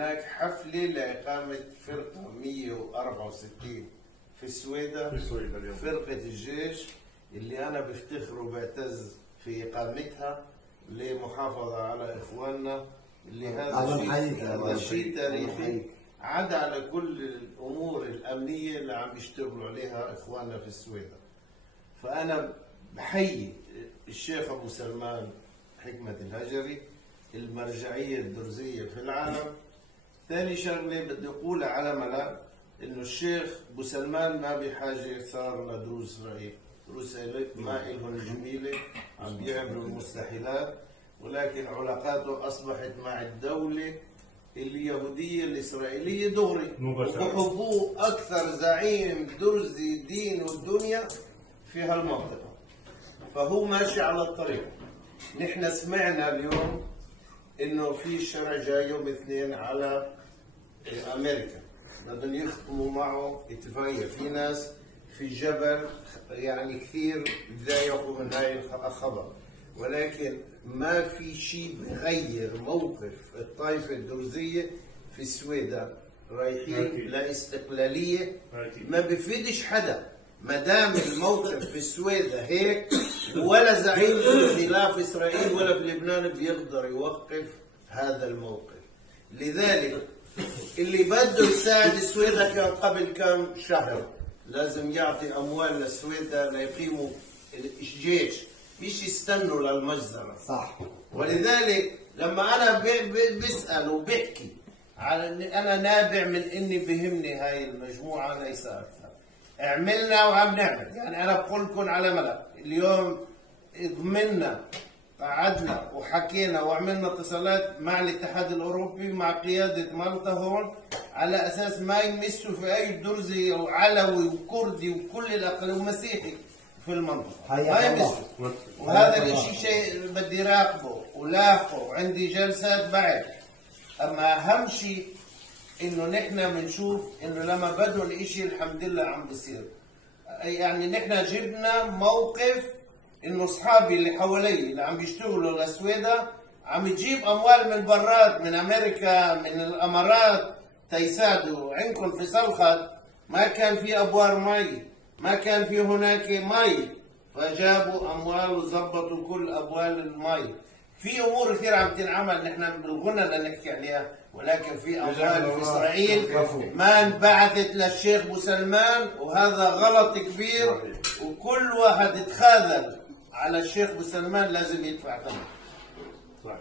هناك حفلة لإقامة فرقة 164 في السويدة اليوم. فرقة الجيش اللي أنا بفتخر وبعتز في إقامتها لمحافظة على إخواننا، اللي هذا شيء تاريخي عدا على كل الأمور الأمنية اللي عم يشتغلوا عليها إخواننا في السويدة. فأنا بحيي الشيخ أبو سلمان حكمة الهجري، المرجعية الدرزية في العالم. ثاني شغلة بدي أقولها على ملأ، إنه الشيخ أبو سلمان ما بحاجة صار لدروز إسرائيل. دروز إسرائيل ما إلهم الجميلة، عم بيعملوا المستحيلات، ولكن علاقاته أصبحت مع الدولة اليهودية الإسرائيلية دغري، وحبوه أكثر زعيم درزي دين والدنيا في هالمنطقة، فهو ماشي على الطريق. نحن سمعنا اليوم إنه في شرع جاي يوم الاثنين على أمريكا، بدهم يختموا معه اتفاقية. في ناس في الجبل يعني كثير تضايقوا من هاي الخبر، ولكن ما في شيء بغير موقف الطائفة الدرزية في السويدة. رايحين لاستقلالية، ما بفيدش حدا ما دام الموقف في السويدة هيك، ولا زعيم درزي لا في إسرائيل ولا في لبنان بيقدر يوقف هذا الموقف. لذلك اللي بده يساعد السويدة كان قبل كم شهر لازم يعطي أموال للسويدة ليقيموا الجيش، مش يستنوا للمجزرة. صح. ولذلك لما أنا بسأل وبحكي على أني أنا نابع من إني بهمني هاي المجموعة ليس أكثر. عملنا وعم نعمل، يعني أنا بقول لكم على ملأ اليوم ضمننا قعدنا وحكينا وعملنا اتصالات مع الاتحاد الأوروبي مع قيادة مالطا هون على أساس ما يمسوا في أي درزي أو علوي وكردي وكل الأقل ومسيحي في المنطقة، ما يمسوا. وهذا الشيء شيء بدي راقبه ولاحقه، وعندي جلسات بعد. أما أهم شيء إنه نحن بنشوف إنه لما بدوا الإشي الحمد لله عم بصير. يعني نحن جبنا موقف إنه أصحابي اللي حوالي اللي عم بيشتغلوا للسويدة عم يجيب أموال من برات، من أمريكا، من الأمارات تيساعدوا. عندكم في سلخت ما كان في أبوار مي، ما كان في هناك مي، فجابوا أموال وظبطوا كل أبوال المي. في أمور كثير عم تنعمل نحن بالغنى لا نحكي عليها، ولكن في أموال في إسرائيل ما انبعثت للشيخ أبو سلمان، وهذا غلط كبير. وكل واحد يتخاذل على الشيخ أبو سلمان لازم يدفع ثمن. صحيح.